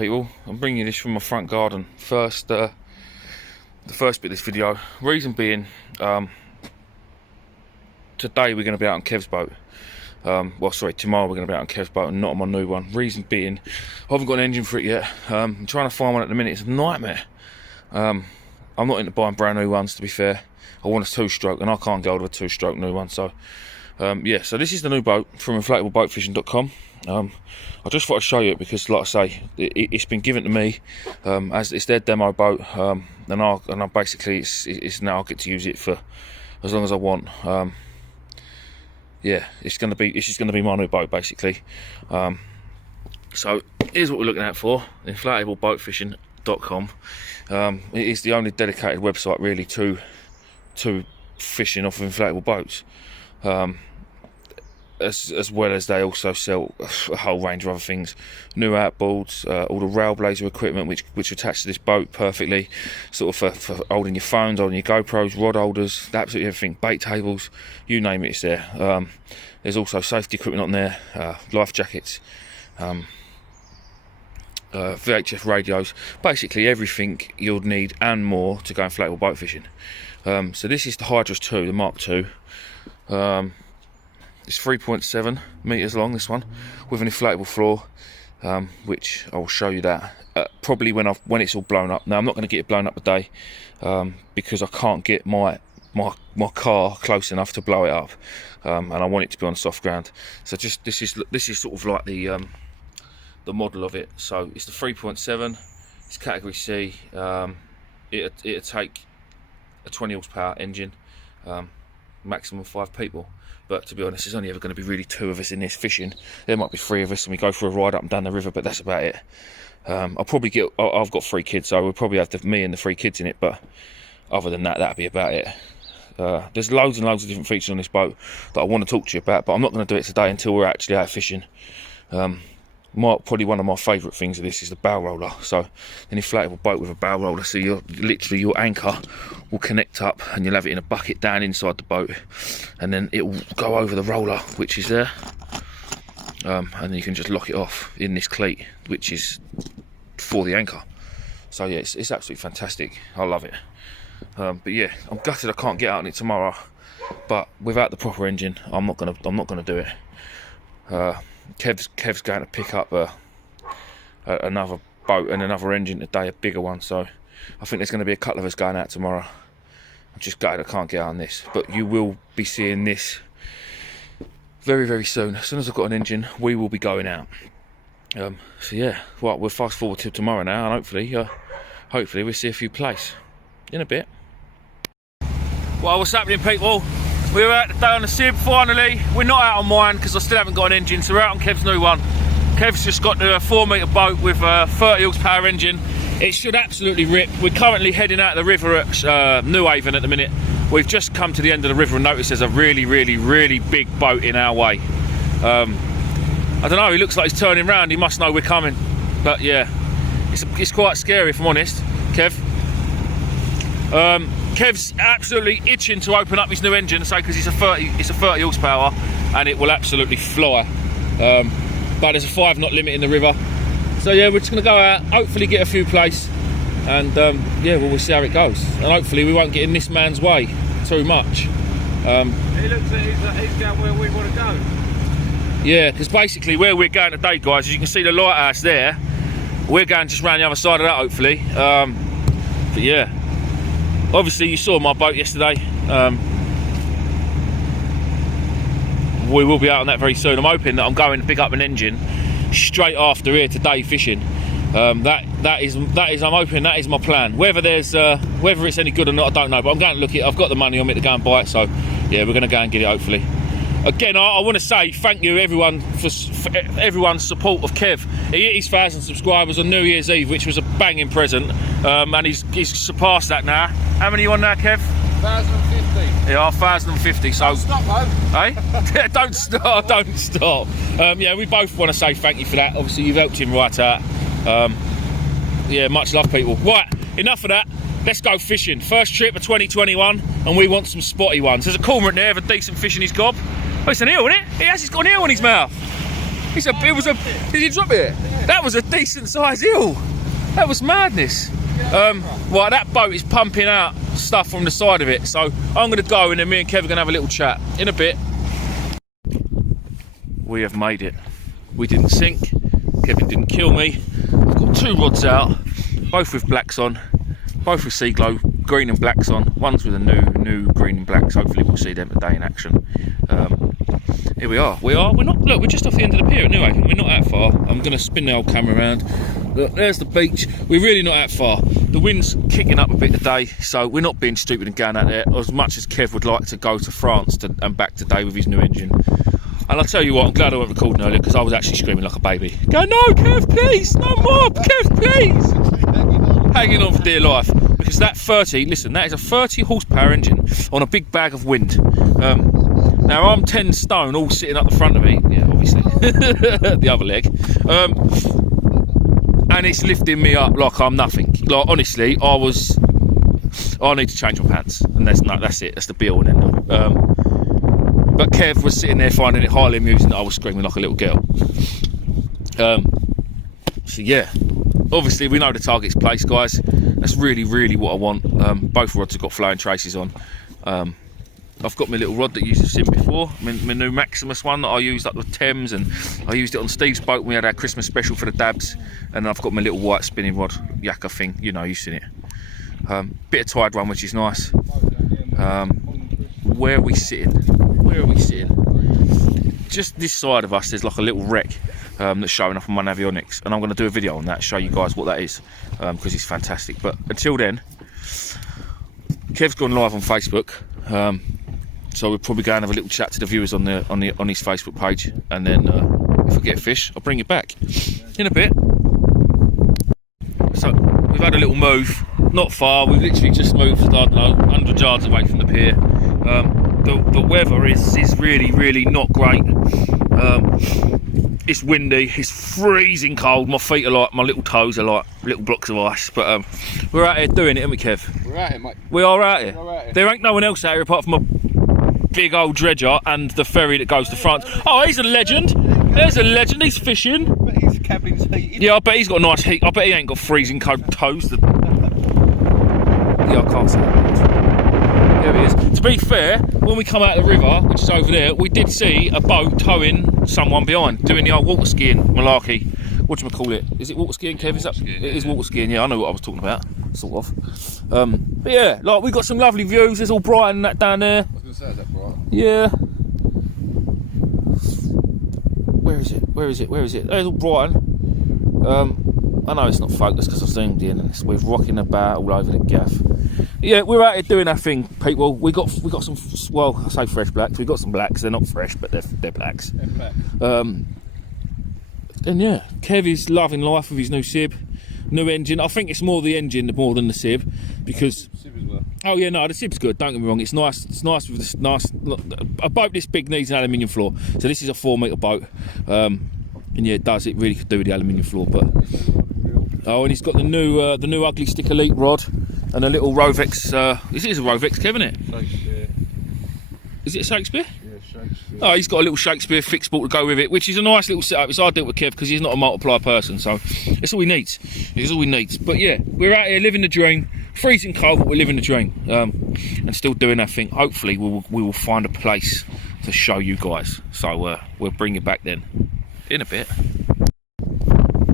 people. I'm bringing you this from my front garden. The first bit of this video. Reason being, today we're going to be out on Kev's boat. Tomorrow we're going to be out on Kev's boat and not on my new one. Reason being, I haven't got an engine for it yet. I'm trying to find one at the minute. It's a nightmare. I'm not into buying brand new ones, to be fair. I want a two-stroke, and I can't go with a two-stroke new one. So, so this is the new boat from inflatableboatfishing.com. I just thought I'd show you it because, like I say, it's been given to me as it's their demo boat, and I basically it's now I get to use it for as long as I want. It's just going to be my new boat basically. So here's what we're looking at for inflatableboatfishing.com. It is the only dedicated website really to fishing off of inflatable boats. As well as they also sell a whole range of other things, new outboards, all the Railblazer equipment which attach to this boat perfectly, sort of for holding your phones, holding your GoPros, rod holders, absolutely everything, bait tables, you name it, it's there. There's also safety equipment on there, life jackets, VHF radios, basically everything you'll need and more to go inflatable boat fishing. So this is the Hydrus 2, the Mark II. It's 3.7 metres long, this one, with an inflatable floor, which I'll show you that probably when it's all blown up. Now I'm not going to get it blown up today because I can't get my car close enough to blow it up, and I want it to be on soft ground. So just this is sort of like the model of it. So it's the 3.7. It's category C. It'll take a 20 horsepower engine, maximum 5 people. But to be honest, there's only ever going to be really 2 of us in this fishing. There might be 3 of us and we go for a ride up and down the river, but that's about it. I've got 3 kids, so we'll probably have me and the 3 kids in it, but other than that, that'll be about it. There's loads and loads of different features on this boat that I want to talk to you about, but I'm not going to do it today until we're actually out fishing. Probably one of my favourite things of this is the bow roller. So an inflatable boat with a bow roller, so your anchor will connect up and you'll have it in a bucket down inside the boat, and then it will go over the roller which is there, and then you can just lock it off in this cleat which is for the anchor. So yeah, it's absolutely fantastic. I love it. But yeah, I'm gutted I can't get out on it tomorrow, but without the proper engine I'm not gonna do it. Kev's going to pick up another boat and another engine today, a bigger one, so I think there's going to be a couple of us going out tomorrow. I'm just gutted I can't get out on this, but you will be seeing this very, very soon. As soon as I've got an engine, we will be going out. So yeah, well, we'll fast forward till tomorrow now, and hopefully we'll see a few plaice in a bit. Well, what's happening, people? We're out today on the Sib, finally. We're not out on mine because I still haven't got an engine, so we're out on Kev's new one. Kev's just got the 4 metre boat with a 30 horsepower engine. It should absolutely rip. We're currently heading out of the river at Newhaven at the minute. We've just come to the end of the river and noticed there's a really, really, really big boat in our way. I don't know, he looks like he's turning round, he must know we're coming. But yeah, it's quite scary if I'm honest, Kev. Kev's absolutely itching to open up his new engine, so because it's a 30 horsepower and it will absolutely fly. But there's a 5 knot limit in the river. So yeah, we're just going to go out, hopefully get a few plaice, and we'll see how it goes. And hopefully we won't get in this man's way too much. He looks like he's going where we want to go. Yeah, because basically where we're going today, guys, as you can see the lighthouse there, we're going just round the other side of that, hopefully. But yeah. Obviously you saw my boat yesterday. We will be out on that very soon. I'm hoping that I'm going to pick up an engine straight after here today fishing. That is I'm hoping that is my plan. Whether it's any good or not, I don't know, but I'm going to look it. I've got the money on me to go and buy it, so yeah, we're going to go and get it hopefully. Again, I want to say thank you everyone for everyone's support of Kev. He hit his 1,000 subscribers on New Year's Eve, which was a banging present, and he's surpassed that now. How many are you on now, Kev? 1,050. Yeah, 1,050. So don't stop, though. Hey, don't stop. Yeah, we both want to say thank you for that. Obviously, you've helped him right out. Yeah, much love, people. Right, enough of that. Let's go fishing. First trip of 2021, and we want some spotty ones. There's a cormorant there with a decent fish in his gob. Oh, it's an eel, isn't it? He's got an eel in his mouth. Did you drop it? That was a decent sized eel. That was madness. Right, that boat is pumping out stuff from the side of it, so I'm going to go and then me and Kev are going to have a little chat in a bit. We have made it. We didn't sink. Kevin didn't kill me. I've got 2 rods out, both with blacks on, both with sea glow, green and blacks on. One's with a new green and blacks. Hopefully we'll see them today in action. Here we are. We're not. Look, we're just off the end of the pier at Newhaven. We're not that far. I'm going to spin the old camera around. Look, there's the beach. We're really not that far. The wind's kicking up a bit today, so we're not being stupid and going out there. As much as Kev would like to go to France and back today with his new engine. And I'll tell you what, I'm glad I went recording earlier because I was actually screaming like a baby. Go, no, Kev, please, no more, Kev, please. Hanging on for dear life. Because that 30, listen, that is a 30 horsepower engine on a big bag of wind. Now I'm 10 stone all sitting up the front of me, yeah, obviously, the other leg. And it's lifting me up like I'm nothing. Like, honestly, I need to change my pants. And that's it, that's the be all and end all. But Kev was sitting there finding it highly amusing that I was screaming like a little girl. So yeah, obviously we know the target's plaice, guys. That's really, really what I want. Both rods have got flowing traces on. I've got my little rod that you've seen before, my new Maximus one that I used up the Thames, and I used it on Steve's boat when we had our Christmas special for the dabs. And I've got my little white spinning rod, yakka thing, you know, you've seen it. Bit of tide run, which is nice. Where are we sitting? Where are we sitting? Just this side of us, there's like a little wreck that's showing up on my avionics, and I'm going to do a video on that, show you guys what that is, because it's fantastic. But until then, Kev's gone live on Facebook. So we'll probably go and have a little chat to the viewers on his Facebook page, and then if we get a fish, I'll bring it back in a bit. So we've had a little move, not far. We've literally just moved, I don't know, 100 yards away from the pier. The weather is really, really not great. It's windy, it's freezing cold. My feet are like, my little toes are like little blocks of ice. But we're out here doing it, aren't we, Kev? We're out here, mate. We are out here. There ain't no one else out here apart from a big old dredger and the ferry that goes to France. Oh, he's a legend. There's a legend. He's fishing. But his cabin's heated. Yeah, I bet he's got a nice heat. I bet he ain't got freezing cold toes. Yeah, I can't see that. There he is. To be fair, when we come out of the river, which is over there, we did see a boat towing someone behind, doing the old water skiing malarkey. Whatchamacallit? Is it water skiing, Kev? Is that? It is water skiing, yeah, I know what I was talking about, sort of. But yeah, like, we've got some lovely views. There's all Brighton and that down there. I was going to say, is that Brighton? Yeah. Where is it? Where is it? Where is it? There's all Brighton. I know it's not focused because I've zoomed in and we're rocking about all over the gaff. Yeah, we're out here doing our thing, people. We got some, well, I say fresh blacks. We got some blacks. They're not fresh, but they're blacks. They're black. And yeah, Kev is loving life with his new sib, new engine. I think it's more the engine more than the sib, because Sib as well. oh yeah, no, the sib's good. Don't get me wrong. It's nice. It's nice with this nice. Look, a boat this big needs an aluminium floor. So this is a 4 metre boat, and yeah, it does. It really could do with the aluminium floor. But oh, and he's got the new ugly stick elite rod and a little Rovex. This is a Rovex, Kevin, isn't it? Shakespeare. Is it a Shakespeare? Yeah, Shakespeare. Oh, he's got a little Shakespeare fixed ball to go with it, which is a nice little setup. It's ideal with Kev because he's not a multiply person, so it's all he needs. It's all he needs. But yeah, we're out here living the dream. Freezing cold, but we're living the dream, and still doing our thing. Hopefully, we will find a place to show you guys. So we'll bring you back then in a bit.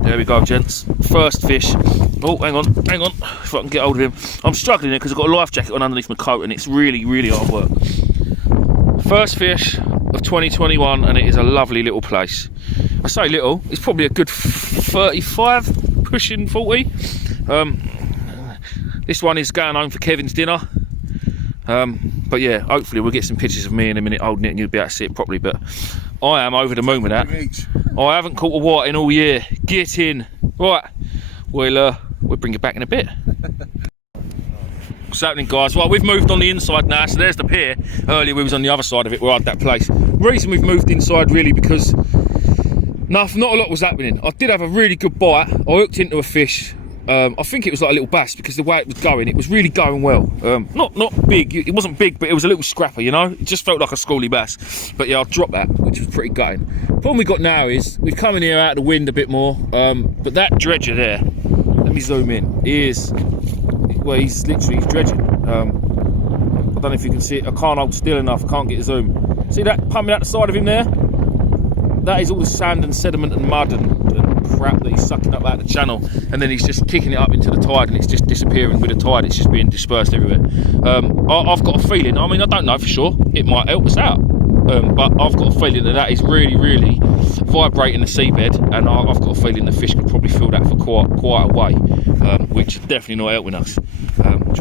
There we go, gents. First fish. Oh, hang on. If I can get hold of him. I'm struggling here because I've got a life jacket on underneath my coat, and it's really, really hard work. First fish of 2021, and it is a lovely little plaice. I say little, it's probably a good 35, pushing 40. This one is going home for Kevin's dinner. But yeah, hopefully we'll get some pictures of me in a minute holding it and you'll be able to see it properly. But I am over the moon with that. I haven't caught a white in all year. Get in. Right, we'll bring it back in a bit. What's happening, guys? Well, we've moved on the inside now, so there's the pier. Earlier we was on the other side of it where I had that place. Reason we've moved inside really because not a lot was happening. I did have a really good bite. I hooked into a fish. I think it was like a little bass because the way it was going, it was really going well. Not big, it wasn't big, but it was a little scrapper, you know. It just felt like a schoolie bass. But yeah, I dropped that, which was pretty gutting. Problem we got now is we've come in here out of the wind a bit more. But that dredger there, let me zoom in. He's literally dredging. I don't know if you can see it. I can't hold still enough. I can't get a zoom. See that pumping out the side of him there? That is all the sand and sediment and mud and crap that he's sucking up out of the channel, and then he's just kicking it up into the tide, and it's just disappearing with the tide. It's just being dispersed everywhere. I've got a feeling, I mean, I don't know for sure, it might help us out, but I've got a feeling that is really vibrating the seabed, and I've got a feeling the fish could probably feel that for quite a way, which is definitely not helping us.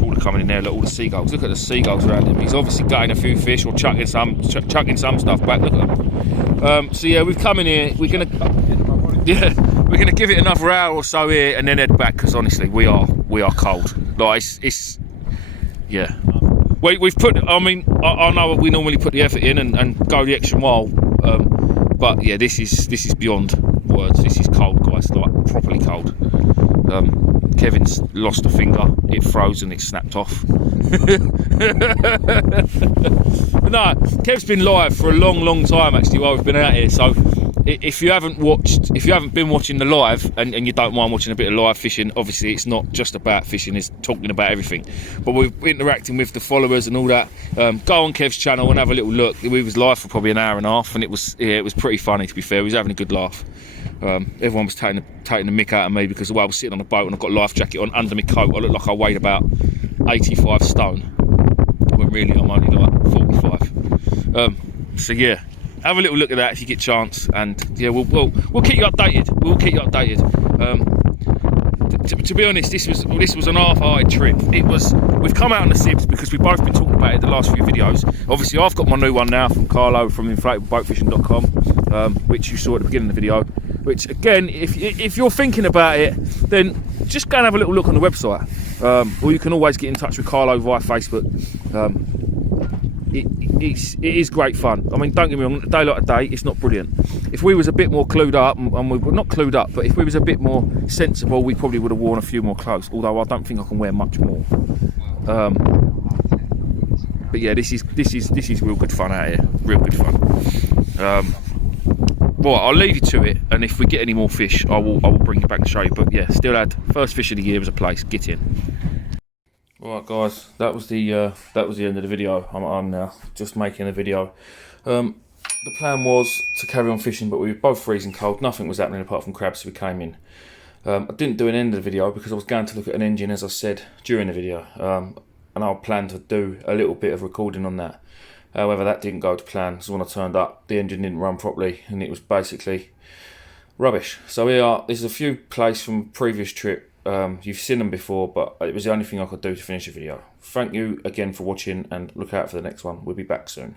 All coming in there, look, all the seagulls. Look at the seagulls around him. He's obviously gutting a few fish or chucking some stuff back. Look at them. So yeah, we've come in here. We're gonna give it another hour or so here, and then head back, because honestly, we are cold. Like it's yeah. We've put. I mean, I know we normally put the effort in and go the extra mile, but yeah, this is beyond words. This is cold, guys. Like properly cold. Kevin's lost a finger, it froze and it snapped off. No, Kev's been live for a long time actually while we've been out here, so if you haven't been watching the live and you don't mind watching a bit of live fishing, obviously it's not just about fishing, it's talking about everything, but we're interacting with the followers and all that. Go on Kev's channel and have a little look. We was live for probably an hour and a half, and it was pretty funny, to be fair. We was having a good laugh. Everyone was taking the mick out of me because the way I was sitting on the boat and I've got a life jacket on under my coat, I looked like I weighed about 85 stone when really I'm only like 45. So yeah, have a little look at that if you get a chance, and yeah, we'll keep you updated. We'll keep you updated. To be honest, this was an half-hearted trip. We've come out on the Sibs because we've both been talking about it the last few videos. Obviously, I've got my new one now from Carlo from inflatableboatfishing.com, which you saw at the beginning of the video. Which again, if you're thinking about it, then just go and have a little look on the website, or you can always get in touch with Carlo via Facebook. It is great fun. I mean, don't get me wrong, a day like a day, it's not brilliant. If we was a bit more clued up, and we were not clued up, but if we was a bit more sensible, we probably would have worn a few more clothes, although I don't think I can wear much more. But yeah, this is real good fun out here, real good fun. Right, I'll leave you to it, and if we get any more fish, I will bring you back to show you. But yeah, still had first fish of the year was a plaice. Get in. Right, guys, that was the end of the video. I'm now just making a video. The plan was to carry on fishing, but we were both freezing cold. Nothing was happening apart from crabs, so we came in. I didn't do an end of the video because I was going to look at an engine, as I said during the video, and I planned to do a little bit of recording on that. However, that didn't go to plan, so when I turned up, the engine didn't run properly, and it was basically rubbish. So here are, this is a few plaice from a previous trip. You've seen them before, but it was the only thing I could do to finish the video. Thank you again for watching, and look out for the next one. We'll be back soon.